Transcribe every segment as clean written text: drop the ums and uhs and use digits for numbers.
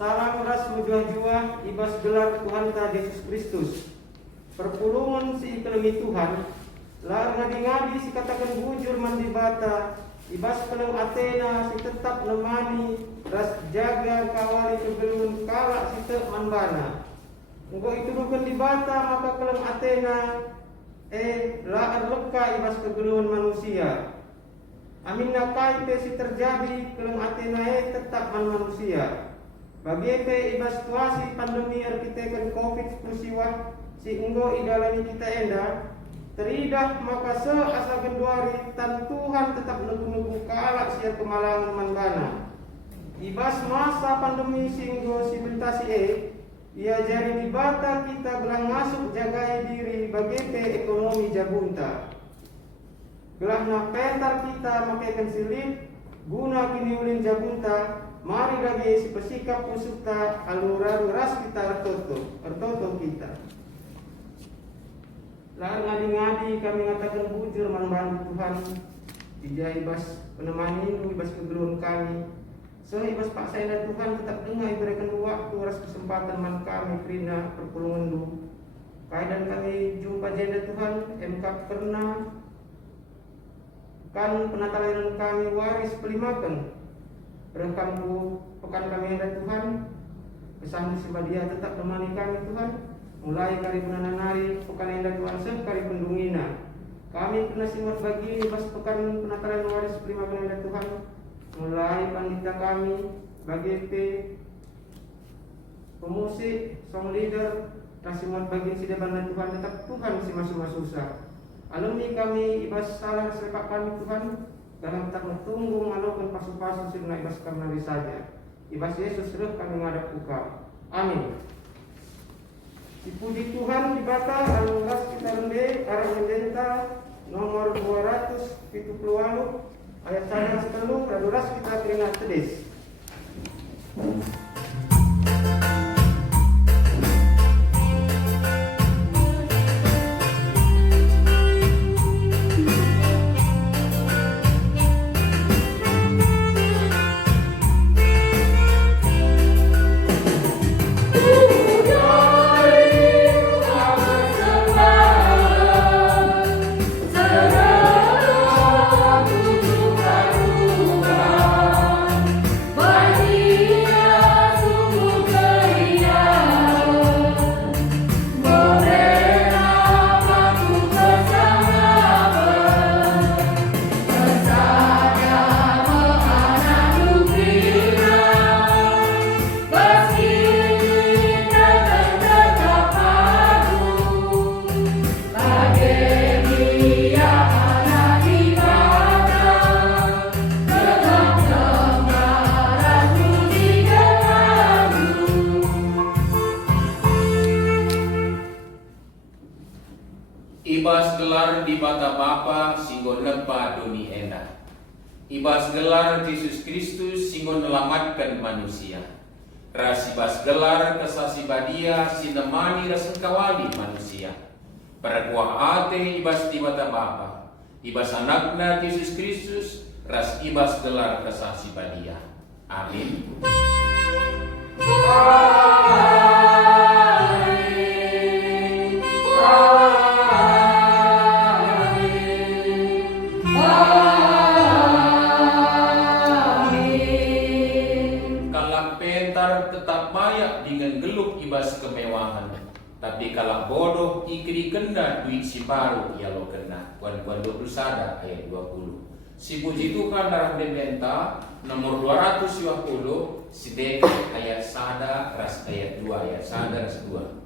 Salam ras menjuah-juah ibas gelar Tuhan ta Yesus Kristus. Perpulungan si kelemi Tuhan, lar ngadi-ngadi si katakan bujur mandi bata, ibas pelem Athena si tetap nemani, ras jaga kawali kebelun kala si tetap manbana. Engkau itu bukan di bata maka kelem Athena, laar leka ibas kebelun manusia. Amin nakai pe si terjadi kelem Athena tetap manusia. Bagi pe ibas tuasi pandemi arkitekan COVID-19 si enggo idalani kita enda teridah maka seasa genduari tan Tuhan tetap nugu-nugu kalak sia kemalangan manbana. Ibas masa pandemi si enggo si bentasi ia jadi di bata kita belang masuk jagai diri bagi pe ekonomi jabunta. Gelah na pentar kita makaikan silip guna kini ulin jabunta. Mari lagi si pesikap pusukta aluraru ras kita ertoto kita. Lalu ngadi-ngadi kami ngatakan bujur manbantu Tuhan. Ija ibas penemani ibas kegeluhan kami. So ibas pak saya Tuhan tetap dengar berikan waktu ras kesempatan man kami kerina perpulungan lu. Kaidan kami jumpa jenda Tuhan MK pernah kan penatalan kami waris pelimakan. Berkampu pekan kami ada Tuhan, pesan sebadia tetap temani kami Tuhan. Mulai kali penananari pekan ada Tuhan sekali pendungina. Kami pernah simat bagi pas pekan penataran waris prima ada Tuhan. Mulai pandita kami bagi pemusik, song leader, nasimat bagi si depan Tuhan tetap Tuhan si masuk susah. Alumni kami ibas salah sepak kami Tuhan. Dalam tak bertunggu melakukan pasu-pasu sehingga ibas kami saja. Ibas Yesus terus kami menghadap Engkau. Amin. Dipuji Tuhan di bata aluras kita rende arah menjenta nomor 270 ayat 1 aluras kita teringat tedis. Ibas gelar di bata Bapa singgo nepa doni enda. Ibas gelar Yesus Kristus singgo nelamatkan manusia. Ras ibas gelar kesasi badia sinemani rasa kawali manusia. Perkuah ate ibas di bata Bapa. Ibas anakna Yesus Kristus ras ibas gelar kesasi badia. Amin. Tetap mayak dengan geluk ibas kemewahan. Tapi kalau bodoh ikri kena duit si baru ia lo kena. Kuan-kuan 21 ayat 20. Si puji Tuhan darah dementa nomor 220 si dek ayat sada ras ayat 2 ayat sada ras 2.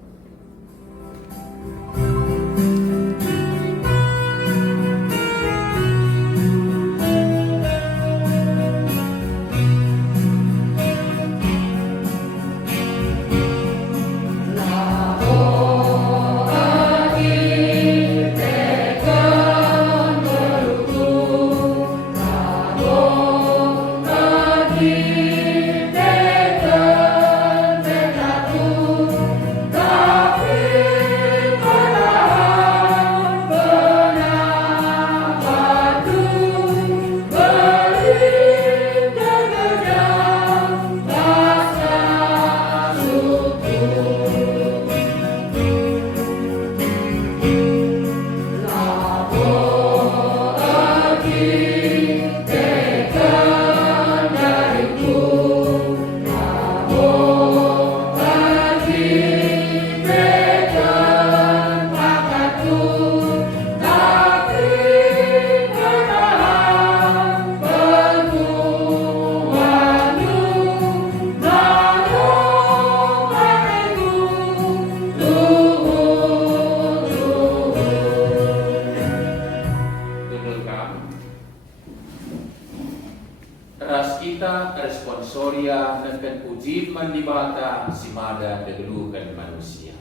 sita responsoria neken ujit mandibata simada degelukan manusia.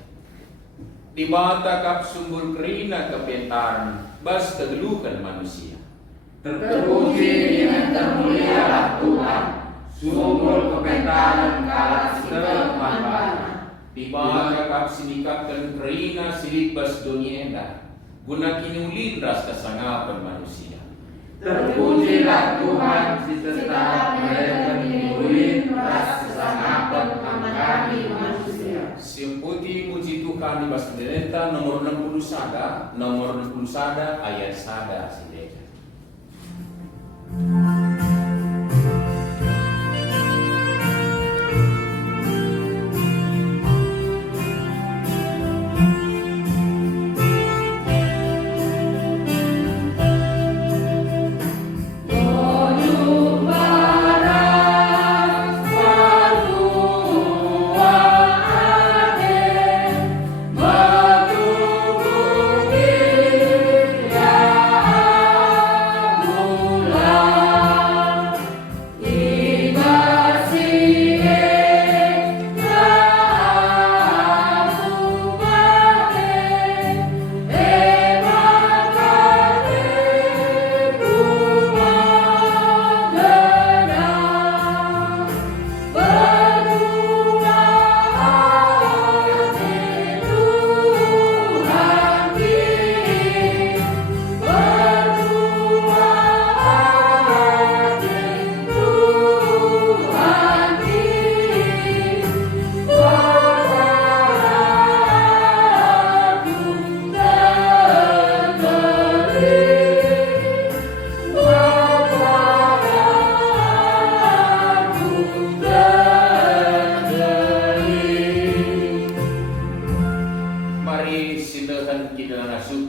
Dibata kap sumbul kerina kepentaran bas degelukan manusia. Terpuji dan termulialah Tuhan, sumber kepentaran kala segala manfaat. Dibata kap sinikapkan kerina silit bas dunia endah, guna kini ulin ras kesangapan manusia. Terpujilah Tuhan, serta mereka dimulin ras kesangapan kami manusia. Simputi muji Tuhan di bas Delenta nomor 60 ayat sada sideja.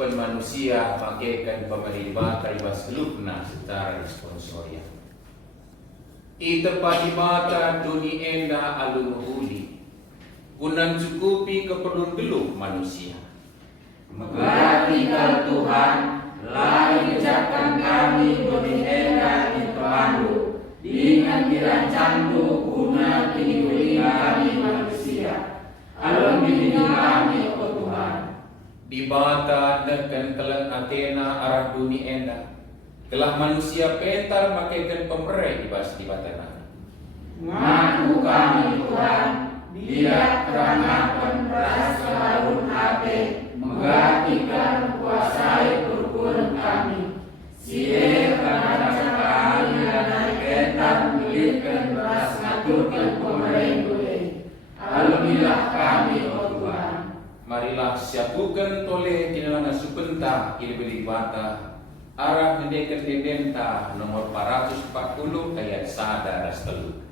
Manusia pakaikan pemerintah teribas gelupna secara responsoria. Itepa di mata dunia endah alun huli, gunang cukupi keperluan gelup manusia. Mengertikan Tuhan, lain ucapkan kami dunia endah itu pandu, dengan dirancangku guna kini kami manusia. Alun bini kami, oh Tuhan. Di bata neken kelang akena arah dunia endah, kelah manusia pentar makaikan pemerai di batana. Ngaku kami Tuhan, biar keranakan rasa harun hati, menggantikan kuasai perkuran kami. Sie karena kami dan pentar milihkan ras ngaturkan pemerai boleh. Alhamdulillah kami, oh Tuhan. Marilah siapukan toleh kinalana supenta ilbeli bata arah mendekat dedenta nomor 440 ayat sada ras telu.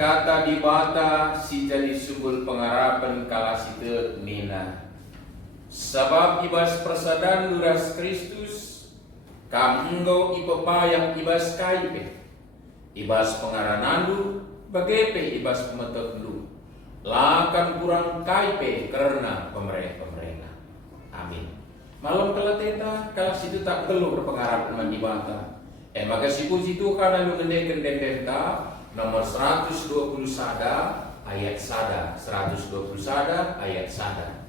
kata di bata si jadi subul pengarapan kala site nina. Sabab ibas persadan luras Kristus, kamenggo ipepayang ibas kaipe, ibas pengaranandu, bagepe ibas pemeteklu, lakan kurang kaipe karena pemerintah. Amin. Malam keleteta kala situ tak perlu berpengarapan mandibata. Maka si puji Tuhan lalu ngendeken dendenta nomor 120 sada ayat sada, 120 sada ayat sada.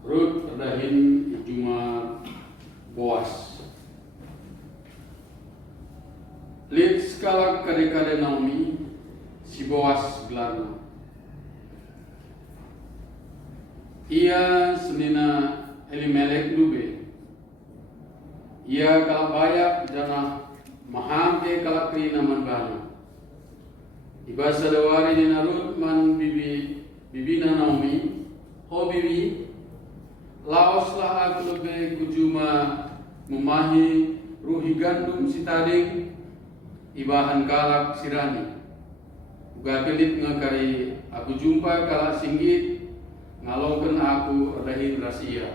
Rut terdahin ijuma Boas. Lid skala kade-kade Naomi si Boas gelarna. Ia senina Elimelek dube. Ia kalabayak jana mahamke kalakri naman bana. Ibasa dawari ni Rut man bibina Naomi. O bibi, laoslah aku lebih kujuma memahi ruhi gandum si tading ibahan kalak sirani. Uga kelit ngakari aku jumpa kalak singgit ngaloken aku adahin rahasia.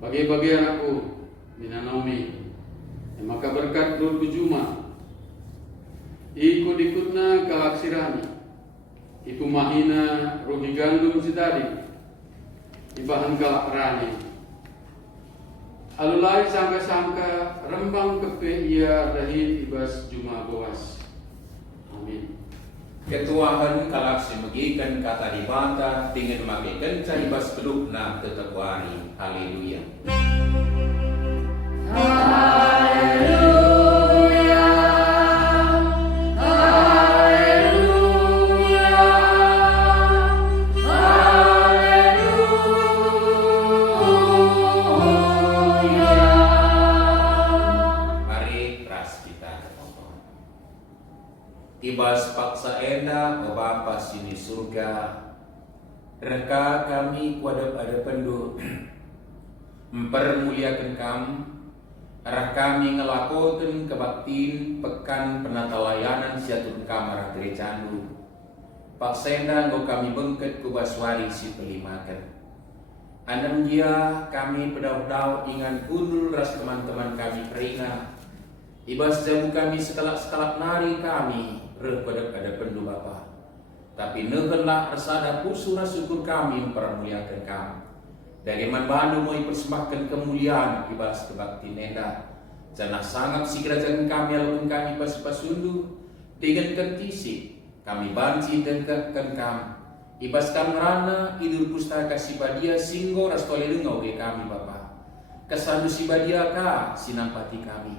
Bagi-bagian aku mina Naomi. Maka berkat Rut kujuma ikut-ikutna kalak sirani. Ipu mahina ruhi gandum si tading ibahan kalak rani. Alulai sangka-sangka rembang kepe ia dahin ibas juma Boas. Amin. Ketuahan kalak semegikan kata dibanta dengan makikan ibas belukna tetekwari. Haleluya. Ibas paksa enda o Bapa sini surga, reka kami kuadap ada pendu mempermuliakan kamu, arah kami ngelakoten kebaktin pekan penata layanan siatun kamar gerejandu. Paksa enda ngo kami bengket kubaswari si pelimakan. Andam dia kami pedau-pedau ingan kundul ras teman-teman kami peringa. Ibas jamu kami sekalak-sekalak nari kami reh pada pendu Bapa. Tapi nehenlah resada pusura syukur kami mempermuliakan kamu. Dari manbandu mau persembahkan kemuliaan ibas kebakti nenda. Jangan sangat si kerajaan kami alun kami pas-pasundu dengan kentisik kami banci dan kekkan kamu. Ibas kamrana idur pustaka si badia singgo rastole dengau ke kami Bapa. Kesandu si badia ka sinampati kami.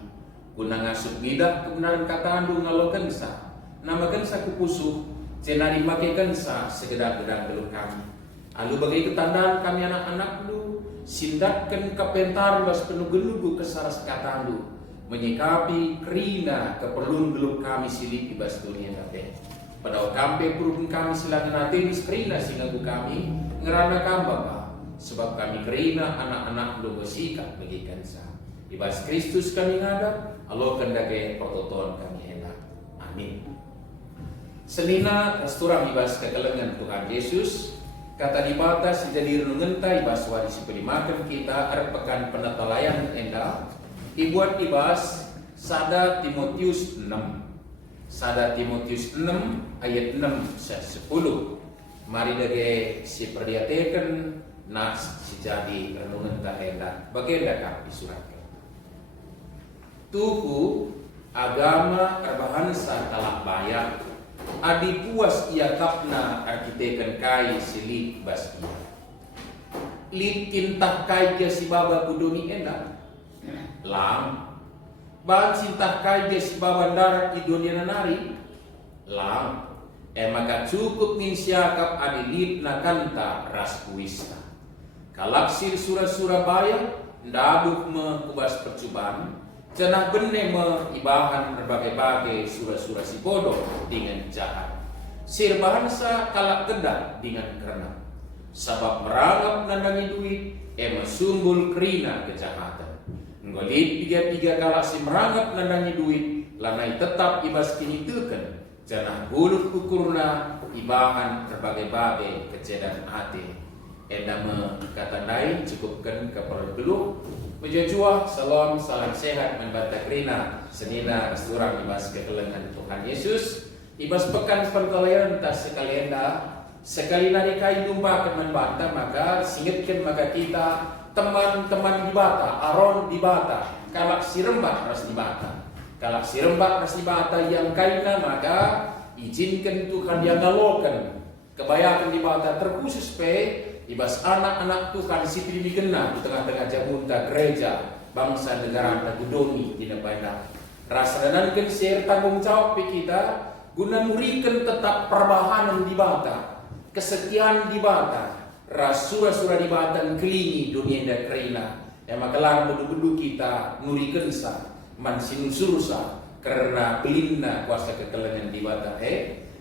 Guna ngasuk midah kebenaran katandu ngalokan sa. Nama gensa kupusuh, cenari make gensa segedar-gedar belum kami. Alu bagai ketandaan kami anak-anak lu, sindatkan kepentar bas penuh gelugu kesaras katandu, menyikapi kerina keperluan belum kami silip bas dunia nate. Padahal kampe purun kami silangan atenis kerina sinagu kami, ngerana Bapa, sebab kami kerina anak-anak lu bersikap bagi gensa. Ibas Kristus kami ngadap, alo kendake pertotoan kami hendak. Amin. Senina resturang ibas kekelengan Tuhan Yesus, kata dibatas jadi renungan ibas wadi sepelimakan kita arpekan penatalayan enda, dibuat ibas Sada Timotius 6. Sada Timotius 6 ayat 6 10. Mari dage si perdiatekan nas si jadi renungan enda. Bagenda di surat. Tuhu agama erbahasa talak bayak. Adi puas ia kapna arkiteken kai silik bas ia. Lit kintah kai ke si baba kuduni enda. Lang. Bahan sintah kai ke si baba darat di dunia nanari. Lang. Maka cukup min siakap adi lit nakanta ras kuista. Kalaksir Surabaya ndabuh me kubas percubaan. Cenah benne me ibahan berbagai-bagai surah-surah si bodoh dengan jahat. Sir bahasa kalak kedah dengan kerana. Sabab merangap nandangi duit, sumbul kerina kejahatan. Ngolit tiga-tiga kalak si merangap nandangi duit, lanai tetap ibas kini teken. Cenah bulut ukurna ibahan berbagai-bagai kecedan hati. Enda me kata lain cukupkan keperluan dulu. Menjajua, salam sehat membantah kerina senina resturang ibas kekelengan Tuhan Yesus ibas pekan perkelayan tas sekalian sekali nari kai domba akan membantah maka singetkan maka kita teman-teman di bata aron di bata kalak sirembak ras di bata kalak sirembak ras di bata yang kaina maka izinkan Tuhan yang ngalokan kebayakan di bata terkhusus ibas anak-anak Tuhan sipri digena di tengah-tengah jabunta gereja bangsa negara anta gudoni di nepanda rasanankan share tanggung jawab kita guna murikan tetap perbahanan di bata kesetiaan di bata rasura-sura di bata kelingi dunia dan kerina yang makalang bedu-bedu kita nurikan sa mansin sursa karena belinna kuasa kekelengan di bata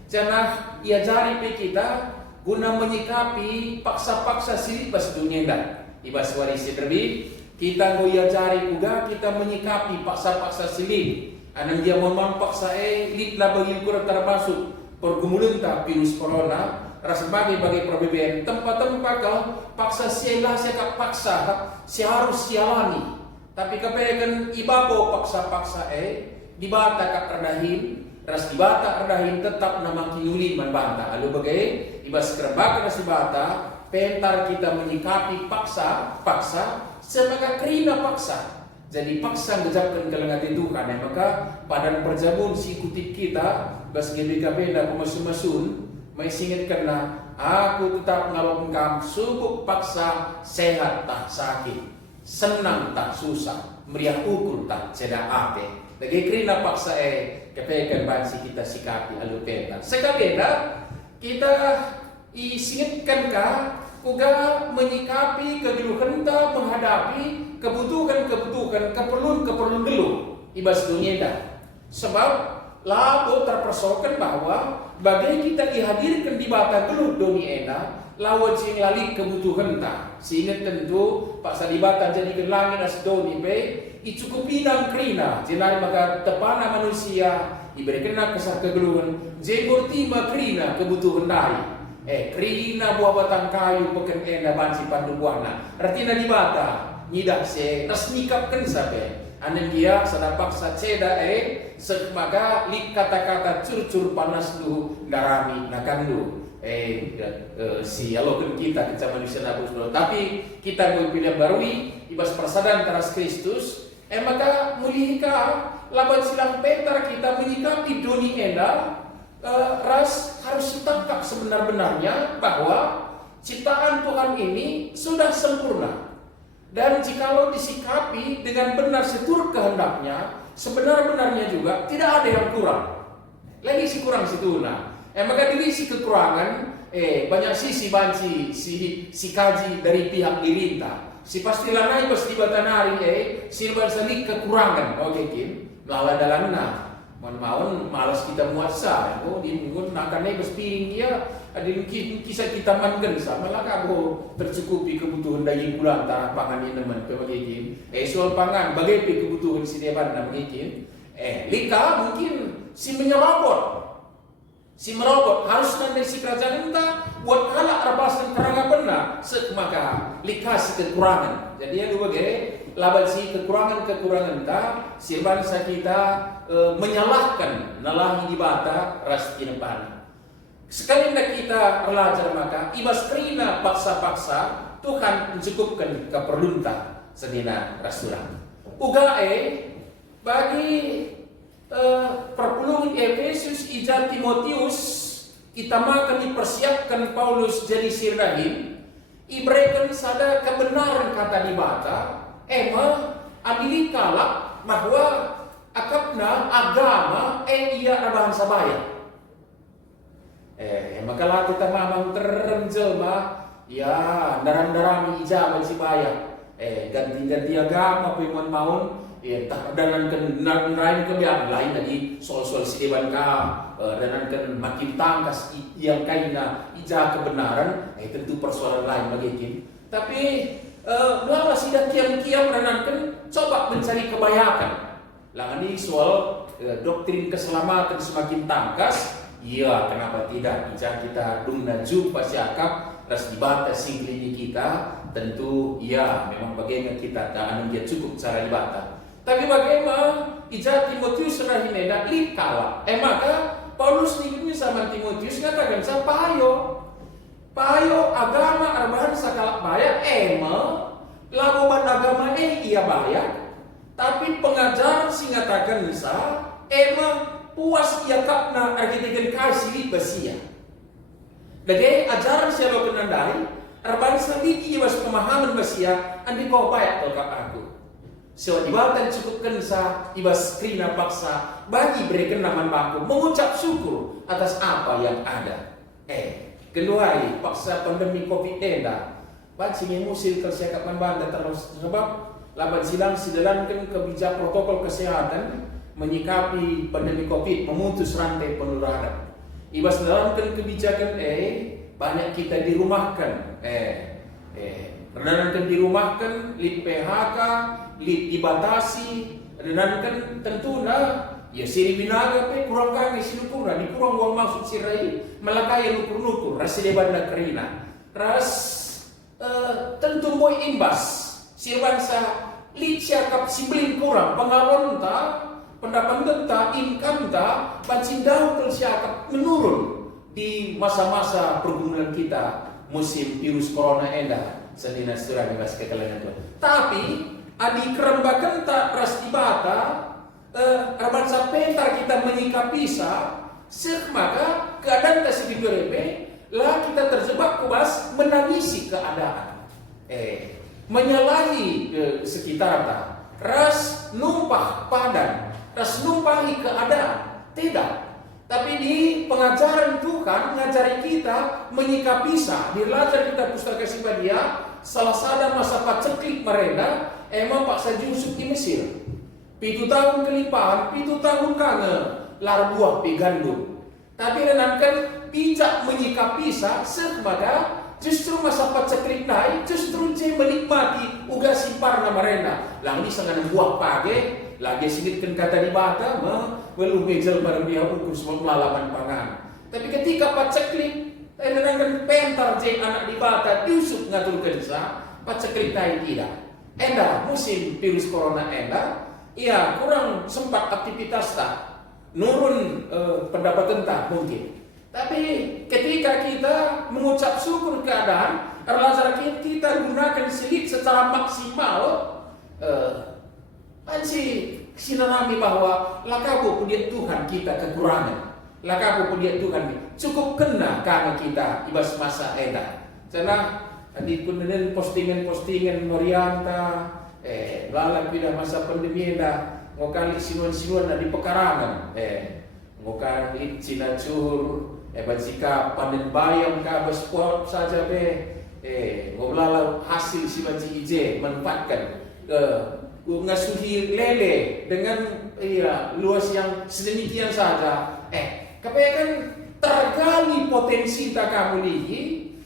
janah ia jari kita guna menyikapi paksa-paksa silip bas dunia dah. Ibas warisi terbi kita ngoya cari juga kita menyikapi paksa-paksa silip. Anang dia memampak saya litlah bagi kurang termasuk pergumulan virus corona. Rasa bagi perbedaan tempat-tempat kau paksa sialah saya paksa saya harus sialani. Tapi kepekan ibabo paksa-paksa dibata kak terdahin. Ras dibata terdahin tetap nama kinuli membantah. Lalu bagai ibas kerebak ras dibata pentar kita menyikapi paksa sebagai kerina paksa. Jadi paksa ngejapkan kelengat itu kan maka padan perjabun si kutip kita bas GBK beda kumasun mai singet karena aku tetap ngalong kam subuk paksa sehat tak sakit senang tak susah meriah ukur tak ceda ate. Lagi kerina paksa kepekan bansi kita sikapi aluteta. Sekabeda kita isingitkan kuga menyikapi kegeluhan ta menghadapi kebutuhan keperluan geluh ibas dunia dah. Sebab labo terpersoalkan bahwa bagai kita dihadirkan di bata geluh dunia dah lawan sing lali kebutuhan ta. Seingat tentu paksa di bata jadi ke langit as doni icukupi dan kerina jenari maka tepana manusia diberikan kesah kegeluhan jengor tima kerina kebutuhan dari kerina buah batang kayu peken enda bansi pandu buahna artinya di bata nyidak se resnikapkan sampai anen dia sada paksa ceda maka lik kata-kata curcur panas lu darami nakandu si alokan kita manusia nabus tapi kita mau pilih barui ibas persadan teras Kristus maka mulihika laban silang pentar kita menyikapi dunia enda ras harus ditangkap sebenar-benarnya bahwa ciptaan Tuhan ini sudah sempurna dan jikalau disikapi dengan benar seturut kehendaknya sebenar-benarnya juga tidak ada yang kurang lagi si kurang situ maka diri si kekurangan banyak sisi banci si kaji dari pihak dirintah si pastilah naik pasti batanari si bansalik kekurangan kim lawan dalamna mau malas kita muasa di minggu nakanai bespiring dia ada kisah kita mangen sama lah kamu tercukupi kebutuhan daging bulan tanah pangan ini teman kebagian soal pangan bagaimana kebutuhan si depan dan mungkin lika mungkin si menyerobot. Si merobot harus nanti si kerajaan entah buat kalah arbasan terangga benar maka likasi kekurangan. Jadi yang dua laban si kekurangan entah si bangsa kita menyalahkan nalahi di bata ras depan. Sekali nak kita belajar maka ibas trina paksa-paksa Tuhan mencukupkan keperluan sedina rasulan. Ugae bagi perpuluhan Efesus ija Timotius kita makan dipersiapkan Paulus jadi sirahim ibrekan sada kebenaran kata di bata adili kalak bahwa akapna agama ia abahan sabaya maka kita mamang terrenjelma ya daran-daran ija sibaya ganti-ganti agama pemon maun tak danan kan lain kebiasaan lain tadi soal si dewan danan kan makin tangkas yang kaina ija kebenaran tentu persoalan lain bagikin tapi lama sudah kiam-kiam danan kan coba mencari kebayakan langani soal doktrin keselamatan semakin tangkas iya kenapa tidak ija kita dungna jumpa siakap ras dibatas singlini kita tentu iya memang bagaimana kita tak dia cukup cara dibata. Tapi bagaimana ija Timotius rahineda likala. Maka Paulus ini sama Timotius ngatakan sa payo agama arbahan sakala baya lagoban agama iya baya. Tapi pengajar si ngatakan sa puas ia kapna argitikan kasih basia. Dagay ajaran siya lo penandai arbahan sabiti iwas pemahaman basia andi kau bayak tolkap aku. So dibatan cukupkan sa ibas krina paksa bagi berikan naman baku mengucap syukur atas apa yang ada. Keluari paksa pandemi COVID enda bagi musil kesehatan banda terus sebab laban silang sidalankan kebijakan protokol kesehatan menyikapi pandemi COVID memutus rantai penularan. Ibas dalamkan kebijakan banyak kita dirumahkan renankan dirumahkan lip PHK lip dibatasi renankan tentunya ya siri binaga kurang kami sinukura di kurang uang masuk sirai melakaya nukur-nukur rasi debanda kerina ras tentu boy imbas sirbansa lip siakap sibling kurang pengalon pendapat tenta income pancindau tersiakap menurun di masa-masa pergumulan kita musim virus corona enda sedina surah bebas kekalangan itu. Tapi adi kerembakan tak ras dibata rabansa pentar kita menyikapi maka keadaan kasih di lah kita terjebak kubas menangisi keadaan menyalahi sekitar ras numpah padan ras numpahi keadaan tidak. Tapi di pengajaran Tuhan mengajari kita menyikapi belajar kita pustaka Sipadia salah sada masa paceklik mereka Pak Saji Yusuf di Mesir 7 tahun kelimpahan 7 tahun kange lar buah pigandum tapi renangkan bijak menyikapi maka justru masa paceklik naik justru je menikmati uga simparna mereka lang di sangan buah page lagi sedikit kata di bata belum mejel barang dia ukur semua melalaman pangan. Tapi ketika paceklik nenangkan pentar jeng anak di bata Yusuf ngatur kerja paceklik naik tidak. Enda musim virus corona enda iya kurang sempat aktivitas nurun pendapatan mungkin. Tapi ketika kita mengucap syukur keadaan Erlazar kita gunakan sedikit secara maksimal sinanami bahwa lakabu punya Tuhan kita kekurangan lakabu punya Tuhan cukup kena karena kita ibas masa eda karena di kemudian postingan merianta lalang pindah masa pandemi eda ngokali sinuan di pekarangan ngokali cinacur bajika panen bayam ka sport saja ngoblala hasil si baji ije manfaatkan ngasuhi lele dengan luas yang sedemikian saja kebanyakan tergali potensi tak kamu ini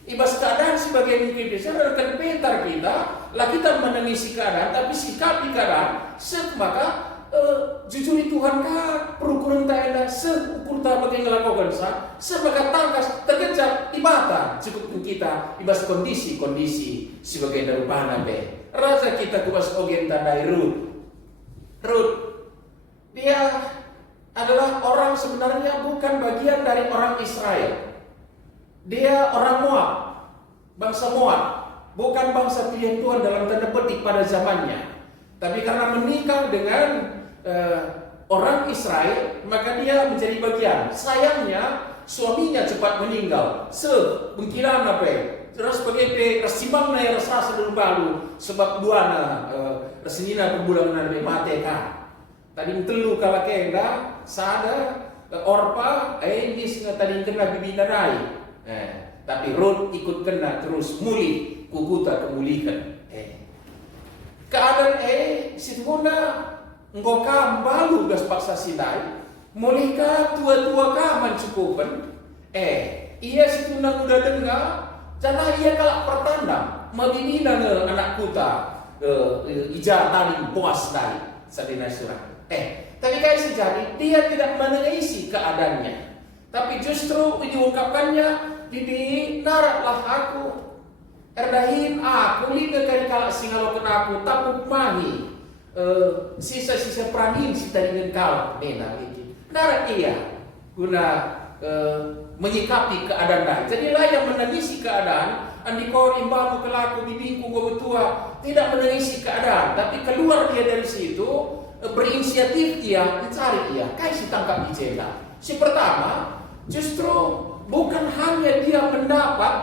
ibas keadaan sebagai mungkin besar akan pentar kita lah kita menangisi keadaan tapi sikapi keadaan maka jujur Tuhan perukuran tak ada dia seukur tak bagi ngelakukan sebagai tangkas terkejap di mata cukup kita ibas kondisi sebagai darubana be raja kita kubas ogen tandai Rut dia adalah orang sebenarnya bukan bagian dari orang Israel, dia orang Moab, bangsa Moab, bukan bangsa pilihan Tuhan dalam tanda petik pada zamannya. Tapi karena menikah dengan orang Israel, maka dia menjadi bagian. Sayangnya suaminya cepat meninggal. Bengkilan apa? Terus sebagai resimbang na rasa sedang balu sebab dua na resinina perbulangan na mate ka. Tadi telu kala kenda sada Orpa ini tadi kena bibina rai. Tapi Rut ikut kena terus muli kukuta kemulihan. Keadaan situna ngoka balu gas paksa sidai molika tua-tua ka mencukupan iya situna udah dengar jana iya kalak pertanda mabimina anak kuta ija tali puas dari sadina surah tapi kayak sejadi dia tidak menangisi keadaannya tapi justru diungkapkannya di naratlah aku erdahin aku lihat dari kalak singalokan aku tapuk mahi sisa-sisa pranin si tadi dengan kalak nena gitu narat iya guna menyikapi keadaan lain jadilah yang menangisi keadaan andikor imbamu kelaku bibingku gue betua tidak menangisi keadaan tapi keluar dia dari situ berinisiatif dia mencari dia kayak si tangkap di jela si pertama justru bukan hanya dia mendapat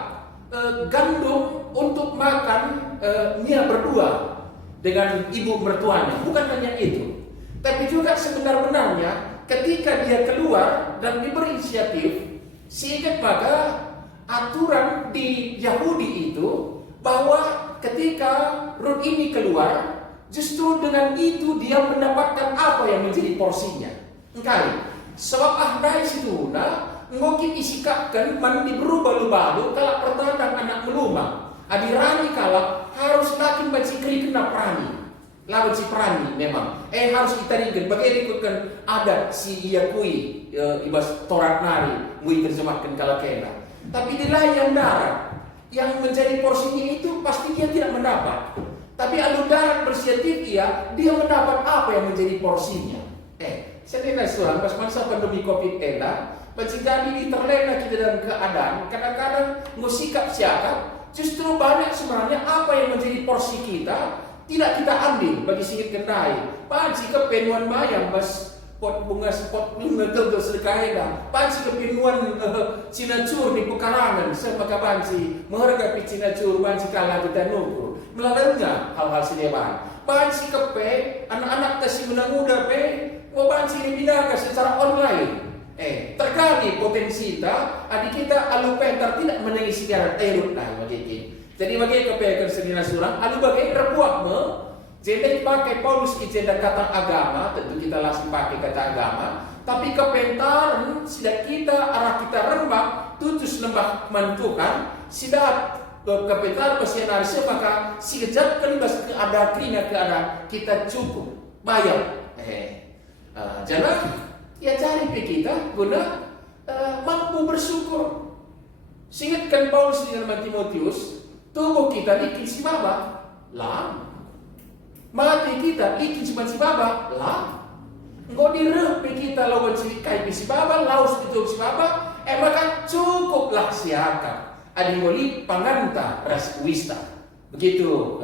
gandum untuk makan dia berdua dengan ibu mertuanya, bukan hanya itu, tapi juga sebenar-benarnya ketika dia keluar dan berinisiatif, seingat maka aturan di Yahudi itu bahwa ketika Rut ini keluar, justru dengan itu dia mendapatkan apa yang menjadi porsinya. Engkau, sebab ahdai situna ngokin isikapkan mandi berubah-ubah kalau pertandang anak melumah adirani kalau harus laki mencikri kena perani lawan si perani memang harus kita rigen bagaimana ikutkan adat si iakui ibas torat nari mui terjemahkan kalau kena tapi di layang darat yang menjadi porsinya itu pasti dia tidak mendapat tapi alu darat bersiatif dia mendapat apa yang menjadi porsinya saya tidak surang pas masa pandemi COVID menjadi terlena kita dalam keadaan kadang-kadang ngusikap siakap justru banyak sebenarnya apa yang menjadi porsi kita tidak kita ambil bagi singit kendai panci kepenuan bayang mas pot bunga gel sedekahnya panci kepenuan cinacur di pekarangan semaka panci menghargai cinacur panci kalah kita nunggu melalainya hal-hal sedewan panci kepe anak-anak kasih muda pe mau panci dibinaga secara online terkali potensi adik kita alupentar tidak menangisi garan terut begitu. Jadi bagi kepekan sedina surang alu bagi rebuak jadi pakai Paulus ijenda kata agama tentu kita langsung pakai kata agama tapi kepentaran sidak kita arah kita rembak tutus lembah mantukan sidak kepentar pesianarisnya maka si kejap kelibas keadaan kita cukup bayar jangan ya cari kita guna mampu bersyukur. Singitkan Paulus dengan Timotius, tubuh kita bikin si baba, lam. Mati kita bikin si baba, lam. Engkau direp kita lawan si kai si baba, laus itu si baba, maka cukuplah siaka. Adi moli panganta ras wista. Begitu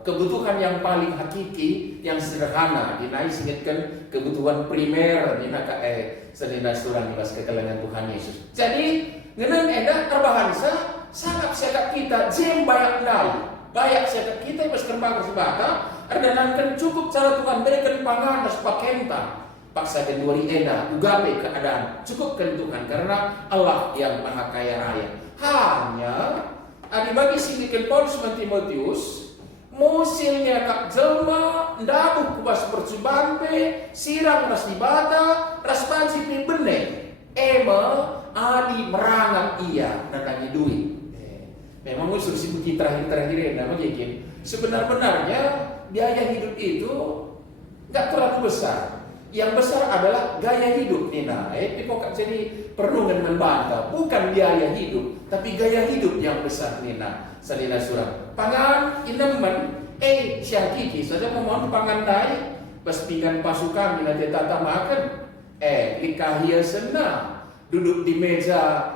kebutuhan yang paling hakiki, yang sederhana, dinai singitkan kebutuhan primer di naka sedina surang ibas kekelangan Tuhan Yesus. Jadi ngeneng edak terbahasa sangat siakap kita jem banyak siakap kita ibas kembang sebata erdanankan cukup cara Tuhan berikan pangan das pakenta paksa dan duari edak ugape keadaan cukupkan Tuhan karena Allah yang maha kaya raya hanya adi bagi sindikan Paulus dan Timotius musilnya kak jelma ndabuh kubas percubaan pe sirang ras dibata ras panci pi bene adi merangan iya nandangi duit memang musuh si buki terakhir nama yakin sebenar-benarnya biaya hidup itu gak terlalu besar Yang besar adalah gaya hidup Nina. Pokok jadi perlu membantah, bukan biaya hidup, tapi gaya hidup yang besar Nina. Salina surang. Pangan inemen, syakiki saja memohon pangan dai, pastikan pasukan nanti tata makan. Likahia senang, duduk di meja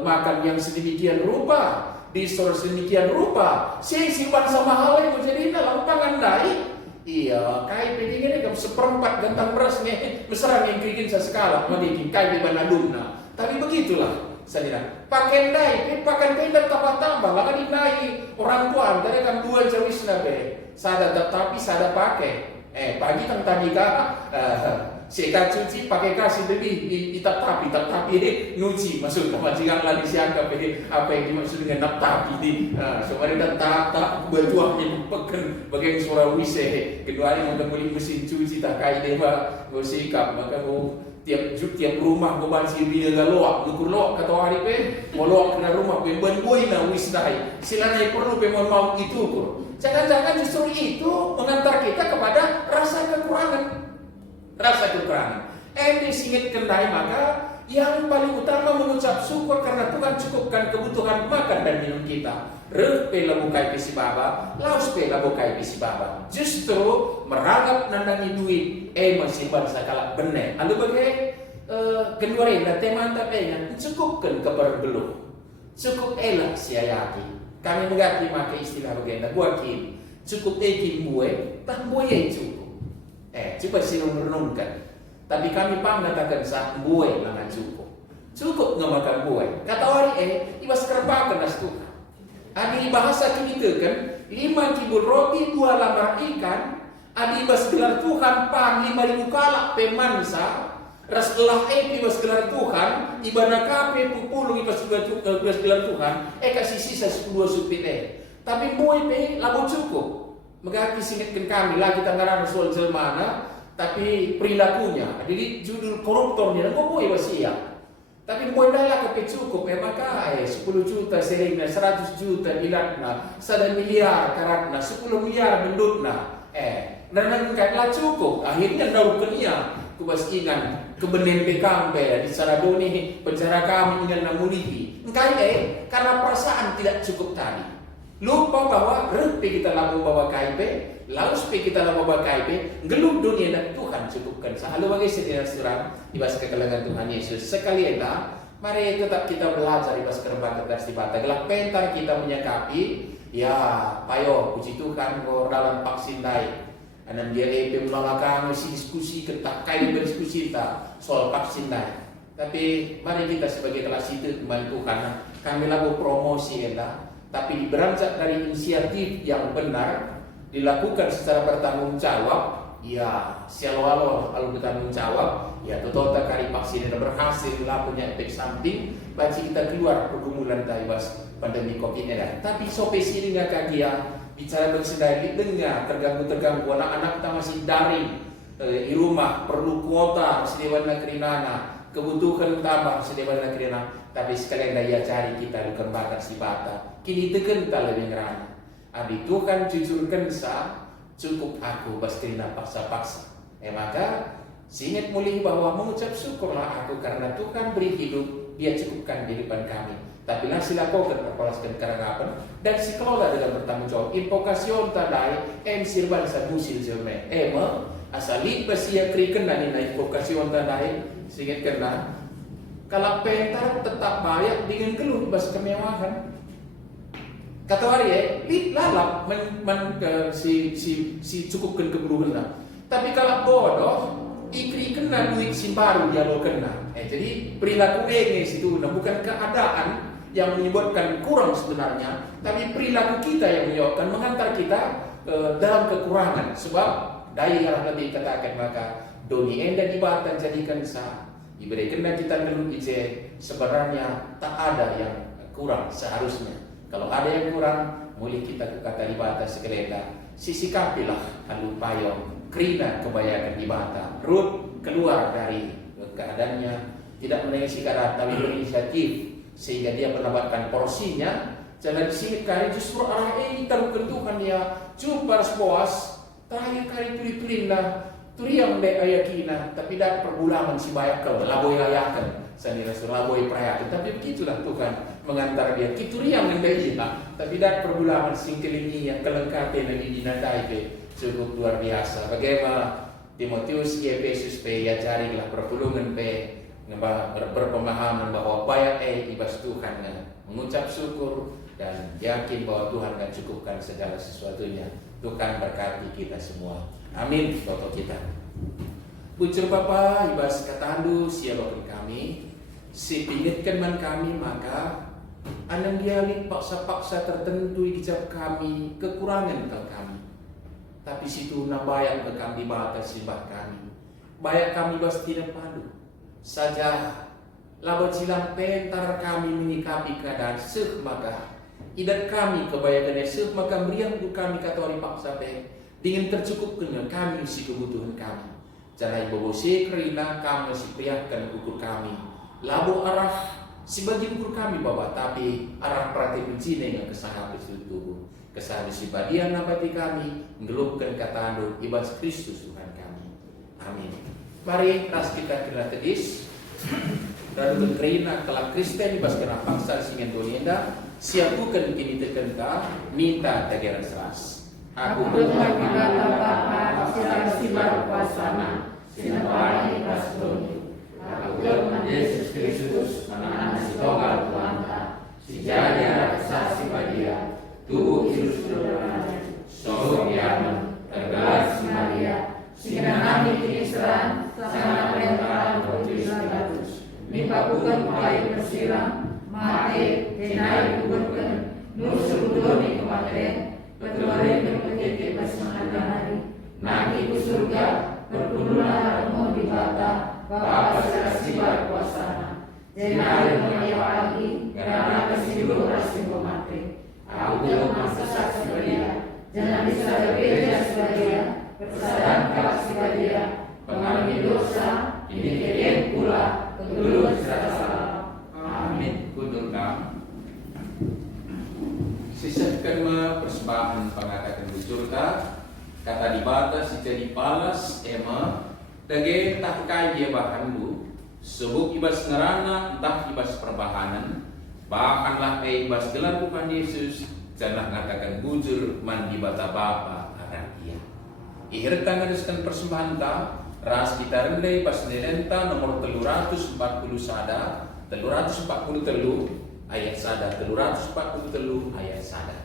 makan yang sedemikian rupa, di store sedemikian rupa. Simpan sama hal yang menjadi dalam pangan dai. Iya, kai pedingin kan seperempat gantang beras nih, besar yang krikin sesekala, mending kai di banaduna. Tapi begitulah, saya pakai dai, pakai dai tambah-tambah, maka dinai orang tua, dari kan dua jawis nabe, sada tapi sada pakai. Pagi tentang nikah, Seka cuci pakai kasih lebih tapi nuci maksudnya majikan lagi siangka apa yang dimaksud dengan naptapi ini. Soalnya dan tak bertuahnya peken bagian suara wise. Kedua hari mau beli mesin cuci tak kaya dewa mau sikap maka mau tiap rumah mau bansi bila galoak ukur loak kata hari mau loak kena rumah ben boy na wis dai. Silanya perlu mau itu kur. Jangan-jangan justru itu mengantar kita kepada rasa kekurangan. Disingit kendai maka yang paling utama mengucap syukur karena Tuhan cukupkan kebutuhan makan dan minum kita. Pela bukai pisi baba, laus pela bukai pisi baba. Justru merangkap nandani duit, masih bangsa kalak bener. Lalu bagai kedua renda teman tapengan cukupkan keperbeluh. Cukup elak siayaki. Kami mengganti maka istilah bagenda buakin. Cukup ekin buai, tak buai cukup. Coba sih merenungkan. Tapi kami mengatakan saat buai langan cukup. Cukup nggak makan buai. Kata hari ibas kerpakan nas Tuhan. Adi bahasa kita kan 5 kibul roti 2 lambar ikan. Adi ibas gelar Tuhan pan 5.000 kalak pemansa. Raselah ibas gelar Tuhan ibana kape pupulung ibas gelar Tuhan. Kasih sisa 10 supit Tapi buai labu cukup. Maka kisingitkan kami lagi tanggaran soal jelmana. Tapi perilakunya, jadi judul koruptornya nggak boleh wasiat. Tapi boleh dah ke cukup, maka 10 juta seringnya, 100 juta ilatna, 1 miliar karatna, 10 miliar bendutna. Dan lah cukup. Akhirnya daur kenia, kubas ingan kebenen pekambe di Saradoni penjara kami ingan namunihi. Karena perasaan tidak cukup tadi. Lupa bahwa repi kita lalu bawa KIP. Lalu supaya kita lama bawa gelup dunia dan Tuhan cukupkan. Selalu bagi setiap surang ibas kekelangan Tuhan Yesus. Sekali mari tetap kita belajar ibas kerembang ketas di bata. Gelap pentar kita menyakapi. Ya, payo puji Tuhan kau dalam vaksin dai. Anan dia melalakan si diskusi ketak kain berdiskusi tak soal vaksin dai. Tapi mari kita sebagai kelas itu kembali Tuhan. Kami lalu promosi tapi beranjak dari inisiatif yang benar. Dilakukan secara bertanggung jawab, ya sialo-alo kalau bertanggung jawab, ya total kari vaksin yang berhasil lah punya efek samping, bagi kita keluar pergumulan taibas pandemi COVID ini. Tapi sope sini nggak kagia bicara bersedai dengar terganggu anak-anak kita masih daring di rumah perlu kuota sedewan negerinana kebutuhan tambah sedewan negerinana. Tapi sekalian daya cari kita dikembangkan si bata, kini tekan tak lebih ngerana. Adi Tuhan jujurkan cukup aku pastinya paksa-paksa. Maka singit mulih bahwa mengucap syukurlah aku karena Tuhan beri hidup, Dia cukupkan di depan kami. Tapi lah silakan perpolaskan karangapan dan si kelola dalam bertanggung jawab. Invokasion tadai sir bangsa musil jeme. Asali pasia kriken dan ina invokasion tadai singit kena. Kalau pentar tetap bayar dengan keluh bas kemewahan. Kata hari lalap si cukupkan keburuhan. Tapi kalau bodoh, ikri kena duit si baru dia lo kena. Jadi perilaku ini situ, bukan keadaan yang menyebabkan kurang sebenarnya, tapi perilaku kita yang menyebabkan mengantar kita dalam kekurangan. Sebab daya yang tadi katakan maka doni enda dibatan jadikan sah. Diberikan kita dulu sebenarnya tak ada yang kurang seharusnya. Kalau ada yang kurang, mulai kita ke kata di bata sekeleta. Sisikapilah halu payong, krina kebayakan di bata. Ruth keluar dari keadaannya, tidak menaiki karat tapi berinisiatif sehingga dia menambahkan porsinya. Jangan disingit kali justru arah ini taruhkan Tuhan dia jumpa sepuas. Terakhir kali tulis-tulislah turiang de ayakina, tapi dak perbulangan si bayak kau laboy layakan, sani rasul laboy prayakan. Tapi begitulah Tuhan mengantar dia. Kituriang mendai tapi dak perbulangan singkelingi yang kelengkapan yang dinatai ke cukup luar biasa. Bagaimana Timotius di Efesus pe ya carilah perpulungan pe berpemahaman bahwa bayak ibas Tuhan mengucap syukur dan yakin bahwa Tuhan akan cukupkan segala sesuatunya. Tuhan berkati kita semua. Amin. Bapak kita. Bujur Bapa ibas katandu siapapun kami, si pingitkan man kami maka anang dialik paksa-paksa tertentu hijab kami kekurangan tentang kami. Tapi situ na bayak ke kami batas sibah kami. Bayak kami bas tidak padu. Saja labat silang pentar kami menyikapi keadaan seh maka idat kami kebayakannya seh maka meriang du kami katori paksa pe dengan tercukup dengan kami si kebutuhan kami. Jangan ibu bose kerina kami si priakan ukur kami. Labo arah si bagi ukur kami bawa tapi arah perhatian cina yang kesahabat tubuh. Kesahabat si badian nabati kami menggelupkan kata ando ibas Kristus Tuhan kami. Amin. Mari ras kita kena tedis dan kerina kelak Kristen ibas kena paksa singen dolienda siapukan kini terkenta minta dageran seras. Aku berdoa kepada Bapa, siapa si berkuasana, siapa ibas doni. Aku berdoa Yesus Kristus, anak si tunggal Tuhan, si jadi saksi badia, tubuh Kristus berada, sosok Yaman, tergelar si Maria, sehingga kami Kristen, sangat perintah Kristus. Mimpa bukan kayu bersiram, mati, tenai bukan, nusuk doni kematian. Berdoa berpikir bersemangat hari, nanti ke surga, berkudulah mau di bata, Bapa serasi berkuasa. Jenari mulia pagi, karena kesibukan rasi mati. Aku belum masuk saksi dia, jangan bisa berbeda sebagai persadaran kasih sebagai pengalami dosa, ini kalian pula, kedua secara salah. Amin. Kudurkan sisahkan persembahan pengatakan bujurta kata dibata si jadi palas ema dage tak kai dia bahan bu sebuk ibas ngerana entah ibas perbahanan bahanlah ibas gelar Tuhan Yesus jangan ngatakan bujur mandi bata bapa aran dia ihirtan ngaduskan persembahan ta ras kita rendai pas nelenta nomor 340 sada 340 ayat sada 343 ayat sada.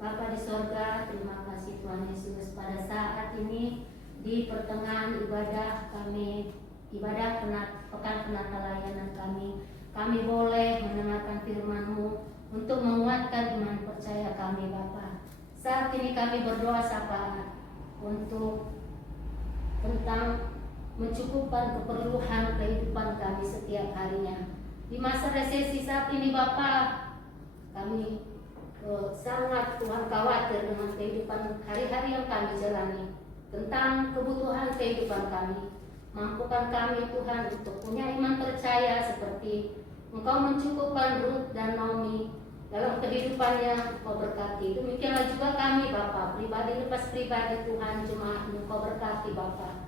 Bapa di sorga, terima kasih Tuhan Yesus pada saat ini di pertengahan ibadah kami, ibadah pekan penata layanan kami boleh mendengarkan firman-Mu untuk menguatkan iman percaya kami Bapa. Saat ini kami berdoa Sapa untuk tentang mencukupkan keperluan kehidupan kami setiap harinya. Di masa resesi saat ini Bapa, Kami sangat Tuhan khawatir dengan kehidupan hari-hari yang kami jalani, tentang kebutuhan kehidupan kami. Mampukan kami Tuhan untuk punya iman percaya seperti Engkau mencukupkan Ruth dan Naomi dalam kehidupannya, Engkau berkati. Demikianlah juga kami Bapa, pribadi lepas pribadi Tuhan, jemaat Engkau berkati Bapa.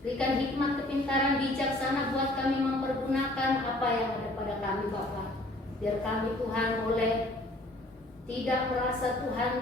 Berikan hikmat, kepintaran, bijaksana buat kami mempergunakan apa yang ada pada kami Bapa. Biar kami Tuhan boleh tidak merasa Tuhan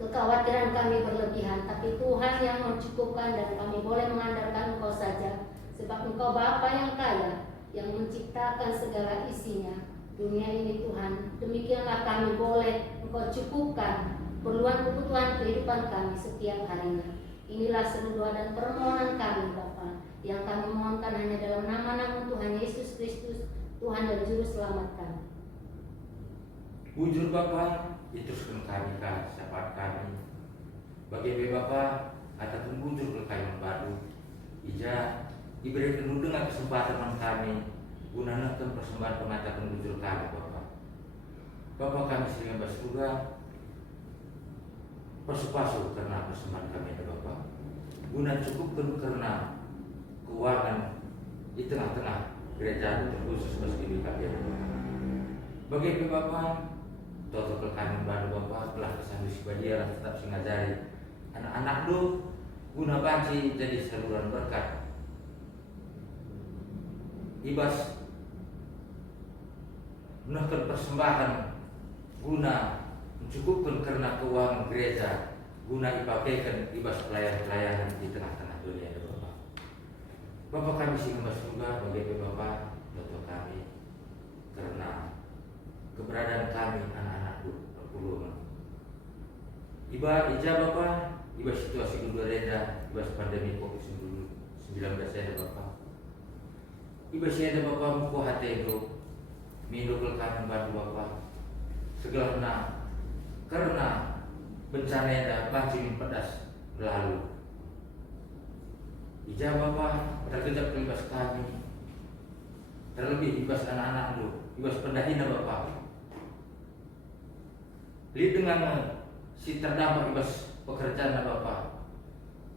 kekhawatiran kami berlebihan, tapi Tuhan yang mencukupkan dan kami boleh mengandalkan Engkau saja. Sebab Engkau Bapa yang kaya, yang menciptakan segala isinya dunia ini Tuhan. Demikianlah kami boleh Engkau cukupkan kebutuhan kehidupan kami setiap harinya. Inilah seru doa dan permohonan kami Bapa, yang kami mohonkan hanya dalam nama Tuhan Yesus Kristus, Tuhan dan Juru Selamat kami. Bujur Bapa, iteruskan kami ke syafaat kami. Bagi Bapa, ataupun bujur ke kayu baru. Ija diberi penuh dengan kesempatan kami guna persembahan pengatakan bujur kami Bapa. Bapa kami sering bersurga, pasu-pasu karena persembahan kami ya Bapa. Guna cukupkan karena keuangan di tengah-tengah gereja terkhusus meski kami ya Bapa. Bagi Bapa, total kami baru Bapa telah kesambung sebadia tetap singajari anak-anak lu guna banci jadi saluran berkat. Ibas menaikkan persembahan guna mencukupkan karena keuangan gereja guna dipakaikan ibas pelayan-pelayanan di tengah-tengah dunia ya Bapak. Bapak kami singgung surga bagi Bapak Bapak kami karena keberadaan kami anak-anak perpuluhan. Ija Bapak, iba situasi dunia reda, iba pandemi COVID-19 ya Bapak. Iba siada Bapak muko hati itu mindukul kami bantu Bapak segala karena bencana yang banjir pedas lalu. Ija Bapak terkejap ibas kami, terlebih ibas anak-anak lu, ibas pendahina Bapak. Lihat dengan si terdampak ibas pekerjaan Bapak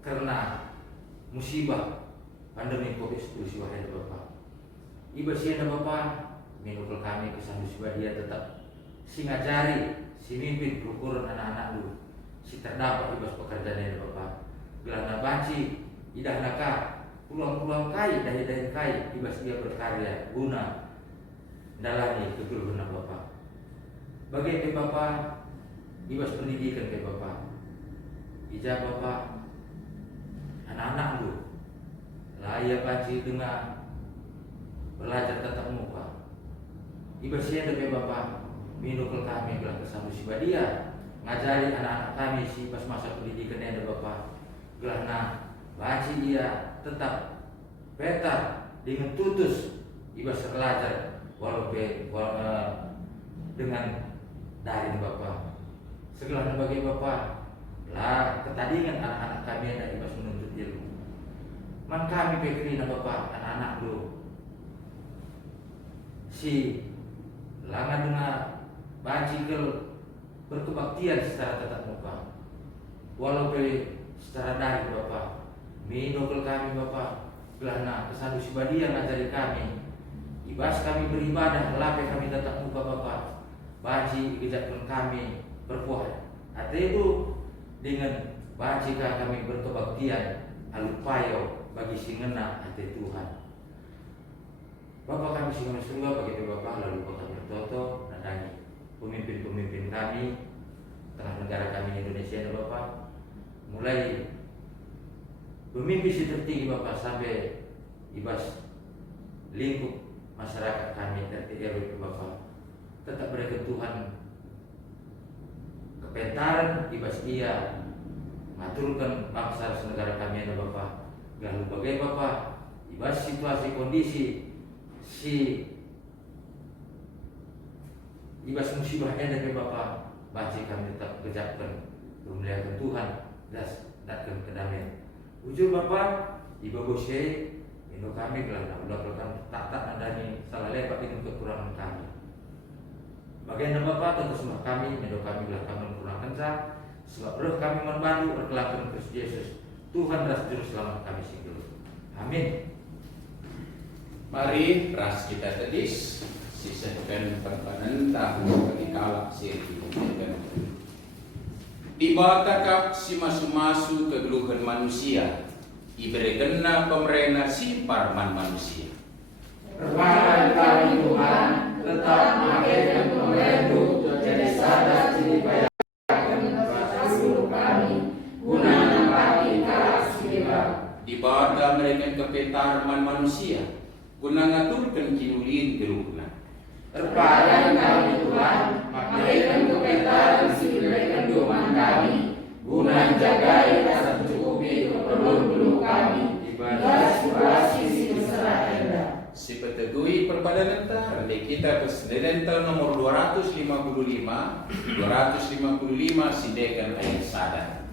karena musibah pandemi COVID-19 wahai Bapak. Ibas siada Bapak minukul kami kesambung sebadia tetap singajari si mimpin berukuran anak-anak lu si terdapat ibas pekerjaan Bapak. Gelana banci idah naka pulang-pulang kai dahi-dahi kai ibas dia berkarya guna dalani kegeluhan Bapak. Bagi Bapak ibas pendidikan ke Bapak. Ija Bapak anak-anak lu layak banci dengan belajar tatap muka. Ibas siada Bapak minukul kami gelah kesambung sibadia ngajari anak-anak kami si pas masa pendidikan ada Bapak gelahna baci dia tetap petar dengan tutus ibas belajar walaupun dengan daring Bapak segala bagi Bapak lah ketadingan anak-anak kami ada ibas menuntut ilmu man kami pikirina Bapak anak-anak lu si langan dengan bajikel berkebaktian secara tatap muka walaupun secara daring Bapak minukul kami Bapak gelana kesadu sibadia ngajari kami ibas kami beribadah lape kami tatap muka Bapak baji kejakan kami berpuas arti itu dengan baji kami berkebaktian alupayo bagi singena hati Tuhan. Bapak kami singgung surga bagi Bapak lalu Bapak bertoto nadani pemimpin-pemimpin kami tengah negara kami Indonesia ya Bapak mulai pemimpin si tertinggi Bapak sampai ibas lingkup masyarakat kami RT RW Bapak tetap berikan Tuhan kepentaran ibas ia ngaturkan bangsa negara kami ya Bapak lalu bagi Bapak ibas situasi kondisi si ibas musibah dari Bapak baci kami tetap kejakkan memuliakan Tuhan datang kedamaian ujur Bapak iba bose indo kami gelah melakukan tak nadani salah lepak dengan kekurangan kami Bagian Bapa tentu semua kami, medo kami belah kami kurang kenca, sebab roh kami membantu berkelakuan Kristus Yesus, Tuhan dan Juru Selamat kami singgung. Amin. Mari ras kita tedis sisakan perpanen tahu bagi kalak siri dibatakap si masu-masu kegeluhan manusia iberikenna pemerena si parman manusia. Permohonan kami Tuhan, tetap mengabaikan pemerintah jadi sadar ciri bayar kami, guna menempati kalak sira. Dibata mereka kepetarman manusia, guna ngaturkan kinulin geluhna. Terpayang kami Tuhan, mengabaikan kepetaran si berikan doman kami, guna jagai rasa mencukupi keperluan kami, ibadah situasi si mesra enda. Si petegui perbadanan rendah kita presiden nomor 255 sindekan ayat sadar.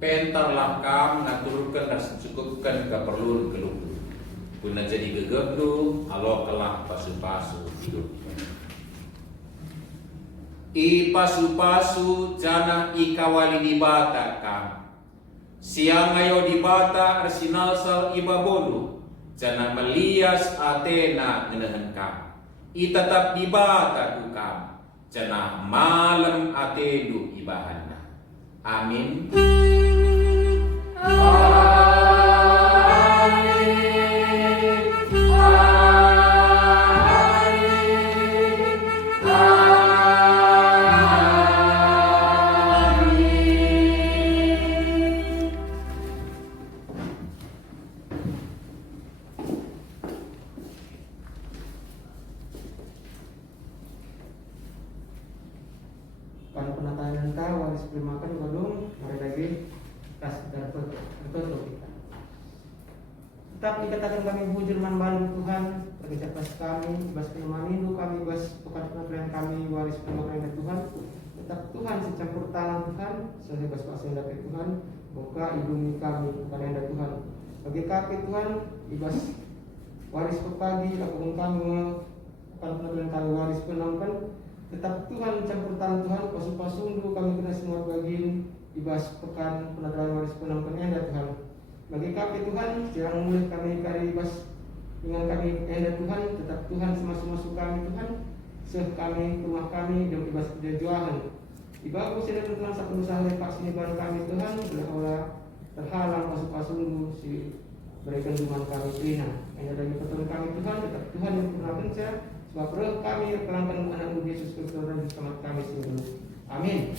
Pentarlah kam ngaturkan dan secukupkan keperluan geluh guna jadi gegegdu alo kelah pasu-pasu hidup. I pasu-pasu jana ikawali dibata kam siang ayo dibata arsinal sal ibabodu jana melias Athena ngenahan kam i tetap dibata ku kam jana malam atedu ibahanna. Amin. Pada penataan engkau waris primakan godong mari lagi kas darpet kita. Tetap dikatakan kami bujur manbalu Tuhan berkecap pas kami bas penemanidu kami bas pekan pengabdian kami waris primakan Tuhan. Tetap Tuhan secampur tangan Tuhan sebagai bas pasien dari Tuhan buka hidungi kami bukan enda Tuhan. Bagi kami Tuhan ibas waris pepagi lakukan kami pekan pengabdian kami waris penampan. Tetap Tuhan campur tangan Tuhan pasu-pasu dulu kami kena semua bagian ibas pekan penadaran waris penampannya enda Tuhan. Bagi kami Tuhan jarang mulai kami kari ibas dengan kami enda Tuhan. Tetap Tuhan semasuk-masuk kami Tuhan seh kami rumah kami dan ibas perjuangan. Ibaku sedang Tuhan satu usaha lepak sini barang kami Tuhan boleh Allah terhalang pasu-pasu dulu si berikan Tuhan kami Trina. Enda dari pertolongan kami Tuhan tetap Tuhan yang pernah kenca. Sebab roh kami yang kelangkan anak Yesus Kristus dan Selamat kami sendiri. Amin.